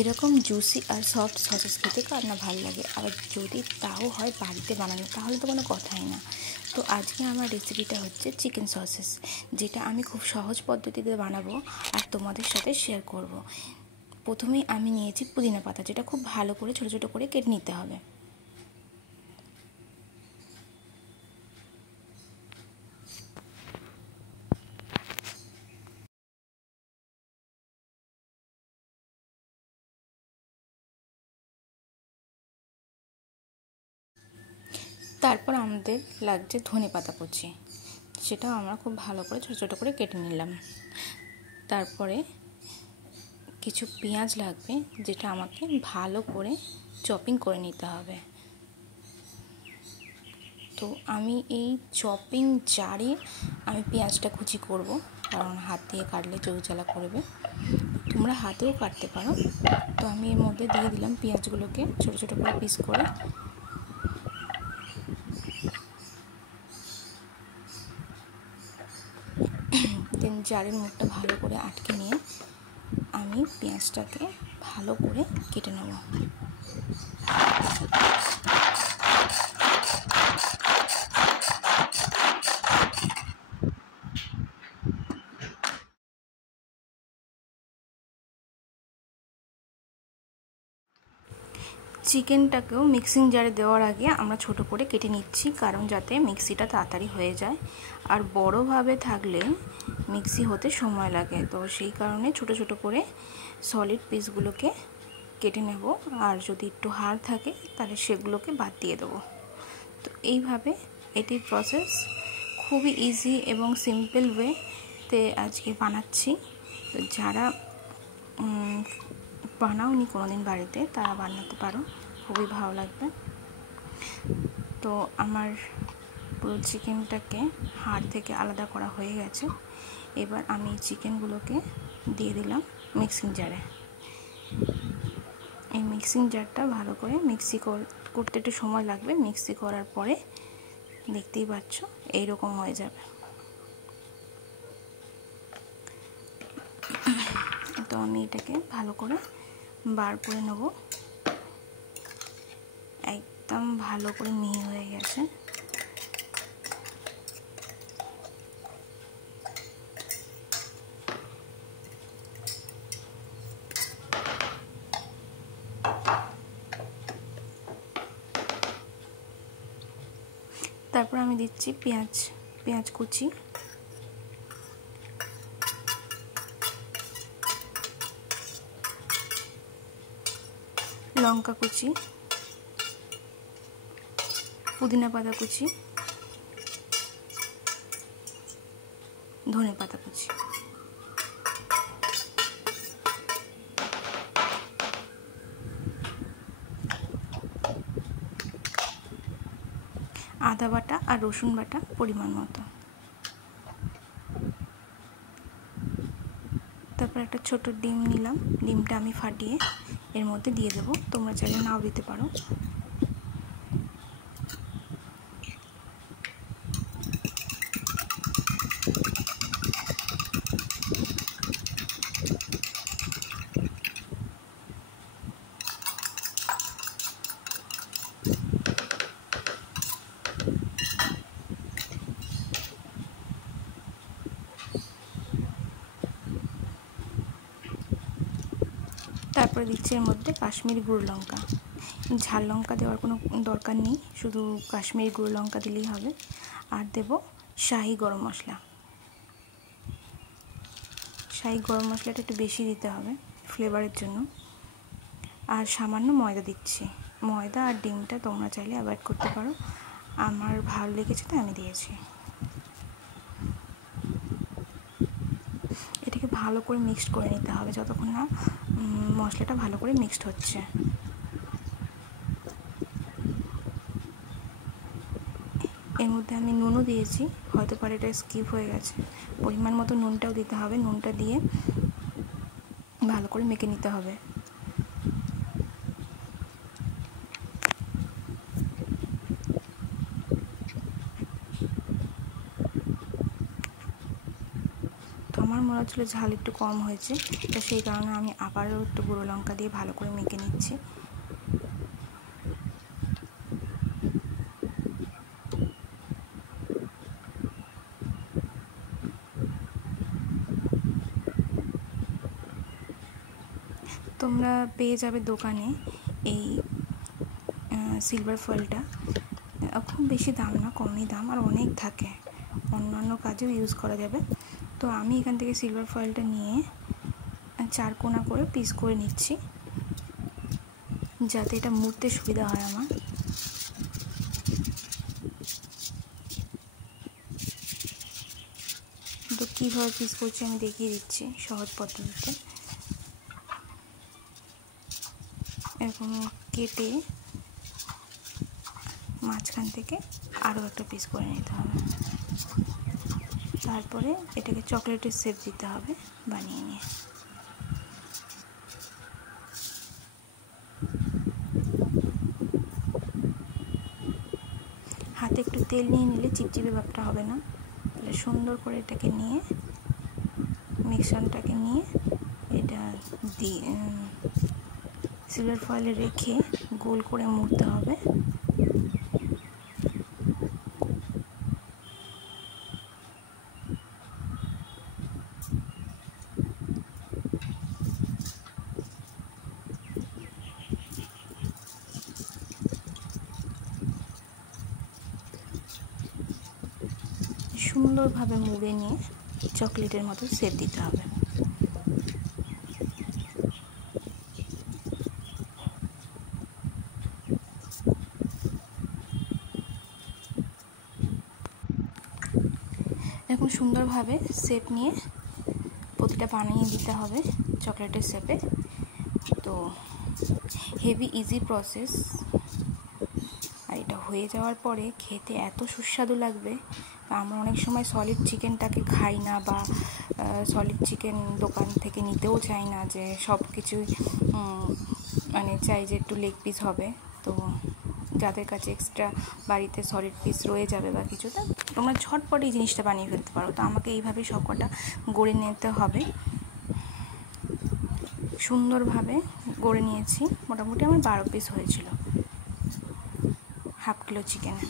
এরকম জুসি আর soft sausages খেতে কার না ভালো লাগে, আবার যদি তাও হয় বাড়িতে বানানো, তাহলে তো কোনো কথাই না। তো আজকে আমার রেসিপিটা হচ্ছে চিকেন সসেস, যেটা আমি খুব সহজ পদ্ধতিতে বানাবো আর তোমাদের সাথে শেয়ার করব। প্রথমেই আমি নিয়েছি পুদিনা পাতা, যেটা খুব ভালো করে ছোটো ছোটো করে কেটে নিতে হবে। তারপর আমাদের লাগছে ধনেপাতা কুচি, সেটাও আমরা খুব ভালো করে ছোটো ছোটো করে কেটে নিলাম। তারপরে কিছু পেঁয়াজ লাগবে, যেটা আমাকে ভালো করে চপিং করে নিতে হবে। তো আমি এই চপিং জারে আমি পেঁয়াজটা কুচি করব, কারণ হাত দিয়ে কাটলে চোখ জ্বালা করবে। তোমরা হাতেও কাটতে পারো। তো আমি এর মধ্যে দিয়ে দিলাম পেঁয়াজগুলোকে ছোটো ছোটো করে পিস করে। দেন জারের মুখটা ভালো করে আটকে নিয়ে আমি পেঁয়াজটাকে ভালো করে কেটে নেব। চিকেনটাকেও মিক্সিং জারে দেওয়ার আগে আমরা ছোট করে কেটে নিচ্ছি, কারণ যাতে মিক্সিটা তাড়াতাড়ি হয়ে যায়। আর বড়োভাবে থাকলে মিক্সি হতে সময় লাগে, তো সেই কারণে ছোট ছোট করে সলিড পিসগুলোকে কেটে নেব। আর যদি একটু হাড় থাকে তাহলে সেগুলোকে বাদ দিয়ে দেবো। তো এইভাবে এটি প্রসেস খুবই ইজি এবং সিম্পল ওয়েতে আজকে বানাচ্ছি। তো যারা বানাওনি কোনোদিন বাড়িতে, তারা বানাতে পারো, খুবই ভালো লাগবে। তো আমার পুরো চিকেনটাকে হাড় থেকে আলাদা করা হয়ে গেছে। এবার আমি চিকেনগুলোকে দিয়ে দিলাম মিক্সিং জারে। এই মিক্সিং জারটা ভালো করে মিক্সি করতে একটু সময় লাগবে। মিক্সি করার পরে দেখতেই পাচ্ছ এইরকম হয়ে যাবে। তো আমি এটাকে ভালো করে বার করে নেব। একদম ভালো করে মিহি হয়ে গেছে। তারপর আমি দিচ্ছি পেঁয়াজ কুচি, লঙ্কা কুচি, পুদিনা পাতা কুচি, ধনে পাতা কুচি। আদা বাটা আর রসুন বাটা পরিমাণ মতো। তারপর একটা ছোট ডিম নিলাম, ডিমটা আমি ফাটিয়ে এর মধ্যে দিয়ে দেবো। তোমরা চাইলে নাও দিতে পারো। তারপরে দিচ্ছি এর মধ্যে কাশ্মীরি গুঁড়ো লঙ্কা। ঝাল লঙ্কা দেওয়ার কোনো দরকার নেই, শুধু কাশ্মীরি গুঁড়ো লঙ্কা দিলেই হবে। আর দেব শাহি গরম মশলা। শাহি গরম মশলাটা একটু বেশি দিতে হবে ফ্লেভারের জন্য। আর সামান্য ময়দা দিচ্ছি। ময়দা আর ডিমটা তোমরা চাইলে অ্যাভয়েড করতে পারো, আমার ভালো লেগেছে তাই আমি দিয়েছি। এটাকে ভালো করে মিক্সড করে নিতে হবে যতক্ষণ না মশলাটা ভালো করে মিক্সড হচ্ছে। এর মধ্যে আমি নুনও দিয়েছি, হয়তো পারে এটা স্কিপ হয়ে গেছে। পরিমাণ মতো নুনটাও দিতে হবে। নুনটা দিয়ে ভালো করে মেখে নিতে হবে। তো আমার মনে হচ্ছিল ঝাল একটু কম হয়েছে, তো সেই কারণে আমি আবারও একটু গুঁড়ো লঙ্কা দিয়ে ভালো করে মেখে নিচ্ছি। তোমরা পেয়ে যাবে দোকানে এই সিলভার ফয়েলটা, খুব বেশি দাম না, কমই দাম, আর অনেক থাকে, অন্যান্য কাজেও ইউজ করা যাবে। তো আমি এখান থেকে সিলভার ফয়েলটা নিয়ে 4 কোনা করে পিস করে নিচ্ছি, যাতে এটা মুড়তে সুবিধা হয় আমার। তো কীভাবে পিস করছি আমি দেখিয়ে দিচ্ছি সহজ পদ্ধতিতে। এরকম কেটে মাঝখান থেকে আরও একটা পিস করে নিতে হবে, তারপরে এটাকে চকলেটের শেপ দিতে হবে বানিয়ে নিয়ে। হাতে একটু তেল নিয়ে নিলে চিপচিপে ভাবটা হবে না। তাহলে সুন্দর করে এটাকে নিয়ে, মিক্সচারটাকে নিয়ে এটা দিয়ে সিলভার ফয়েলে রেখে গোল করে মুড়তে হবে। সুন্দরভাবে মুড়ে নিয়ে চকলেটের মতো শেপ দিতে হবে। এখন সুন্দরভাবে শেপ নিয়ে প্রতিটা বানিয়ে দিতে হবে চকলেটের শেপে। তো হেভি ইজি প্রসেস, আর এটা হয়ে যাওয়ার পরে খেতে এত সুস্বাদু লাগবে। আমরা অনেক সময় সলিড চিকেনটাকে খাই না, বা সলিড চিকেন দোকান থেকে নিতেও চাই না, যে সব কিছুই মানে চাই যে একটু লেগ পিস হবে। তো যাদের কাছে এক্সট্রা বাড়িতে সলিড পিস রয়ে যাবে বা কিছুটা, তোমরা ঝটপট এই জিনিসটা বানিয়ে ফেলতে পারো। তো আমাকে এইভাবেই সব কটা গড়ে নিতে হবে। সুন্দরভাবে গড়ে নিয়েছি, মোটামুটি আমার 12 পিস হয়েছিল হাফ কিলো চিকেনে।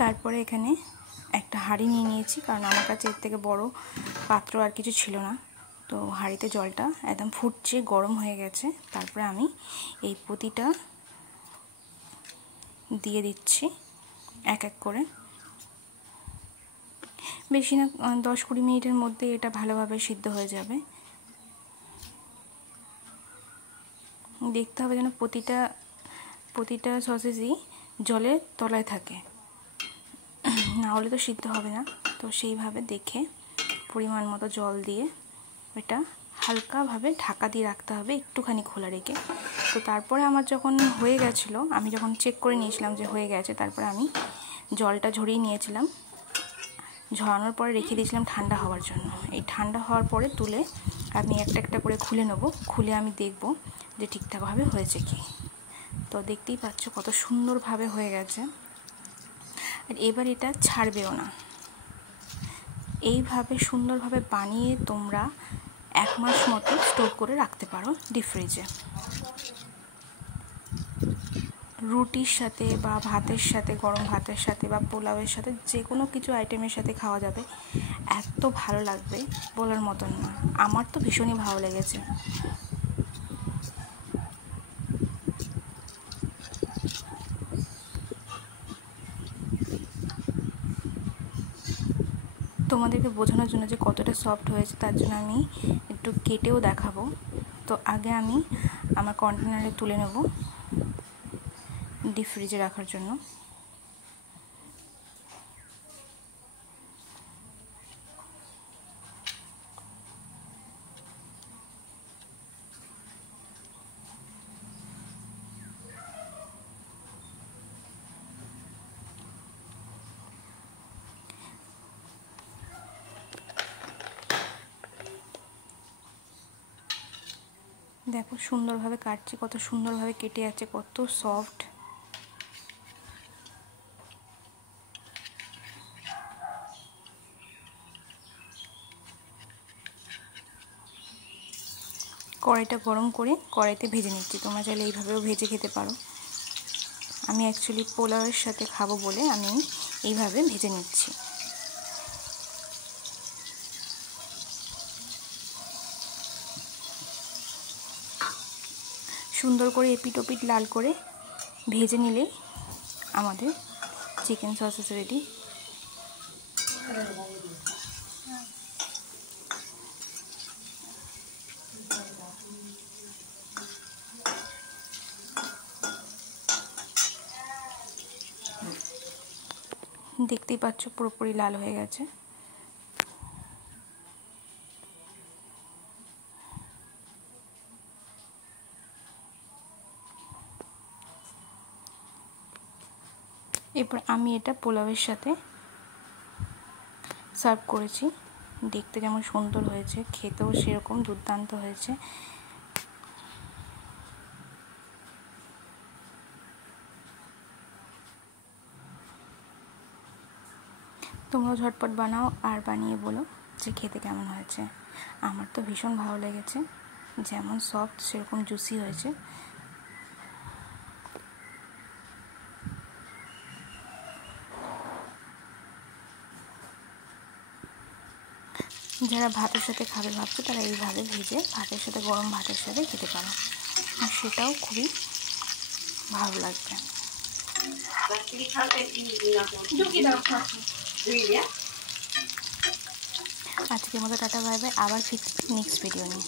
তারপরে এখানে একটা হাঁড়ি নিয়ে নিয়েছি, কারণ আমার কাছে এর থেকে বড় পাত্র আর কিছু ছিল না। তো হাঁড়িতে জলটা একদম ফুটছে, গরম হয়ে গেছে। তারপরে আমি এই প্রতিটা দিয়ে দিচ্ছি এক এক করে। বেশি না, 10-20 মিনিটের মধ্যে এটা ভালোভাবে সিদ্ধ হয়ে যাবে। দেখতে হবে যেন প্রতিটা সসেজই জলের তলায় থাকে, না হলে তো সিদ্ধ হবে না। তো সেইভাবে দেখে পরিমাণ মতো জল দিয়ে এটা হালকাভাবে ঢাকা দিয়ে রাখতে হবে, একটুখানি খোলা রেখে। তো তারপরে আমার যখন হয়ে গেছিলো, আমি যখন চেক করে নিয়েছিলাম যে হয়ে গেছে, তারপরে আমি জলটা ঝরিয়ে নিয়েছিলাম। ঝরানোর পরে রেখে দিয়েছিলাম ঠান্ডা হওয়ার জন্য। এই ঠান্ডা হওয়ার পরে তুলে আমি একটা একটা করে খুলে নেব। খুলে আমি দেখব যে ঠিকঠাকভাবে হয়েছে কি। তো দেখতেই পাচ্ছ কত সুন্দরভাবে হয়ে গেছে। আর এবার এটা ছাড়বেও না। এইভাবে সুন্দরভাবে বানিয়ে তোমরা 1 মাস মতো স্টোর করে রাখতে পারো ডিপ ফ্রিজে। রুটির সাথে বা ভাতের সাথে, গরম ভাতের সাথে বা পোলাওয়ের সাথে, যে কোনো কিছু আইটেমের সাথে খাওয়া যাবে। এত ভালো লাগবে বলার মতন না। আমার তো ভীষণই ভালো লেগেছে। তোমাদেরকে বোঝানোর জন্য যে কতটা সফট হয়েছে, তার জন্য আমি একটু কেটেও দেখাবো। তো আগে আমি আমার কন্টেনারে তুলে নেব ডিপ ফ্রিজে রাখার জন্য। দেখো সুন্দরভাবে কাটছি, কত সুন্দরভাবে কেটে যাচ্ছে, কত সফট। কড়াইটা গরম করে কড়াইতে ভেজে নিচ্ছি। তোমরা চাইলে এইভাবেও ভেজে খেতে পারো। আমি অ্যাকচুয়ালি পোলাওয়ের সাথে খাবো বলে আমি এইভাবে ভেজে নিচ্ছি। সুন্দর করে এপিট ওপিট লাল করে ভেজে নিলেই আমাদের চিকেন সসেস রেডি। দেখতেই পাচ্ছ পুরোপুরি লাল হয়ে গেছে। এরপর আমি এটা পোলাওয়ের সাথে সার্ভ করেছি। দেখতে যেমন সুন্দর হয়েছে, খেতেও সেরকম দুর্দান্ত হয়েছে। তোমরাও ঝটপট বানাও আর বানিয়ে বলো যে খেতে কেমন হয়েছে। আমার তো ভীষণ ভালো লেগেছে, যেমন সফট সেরকম জুসি হয়েছে। যারা ভাতের সাথে খাবে ভাবছো তারা এইভাবে ভেজে ভাতের সাথে, গরম ভাতের সাথে খেতে পারো, আর সেটাও খুবই ভালো লাগবে। আজকের মতো টাটা বাই বাই, আবার ফিরছি নেক্সট ভিডিও নিয়ে।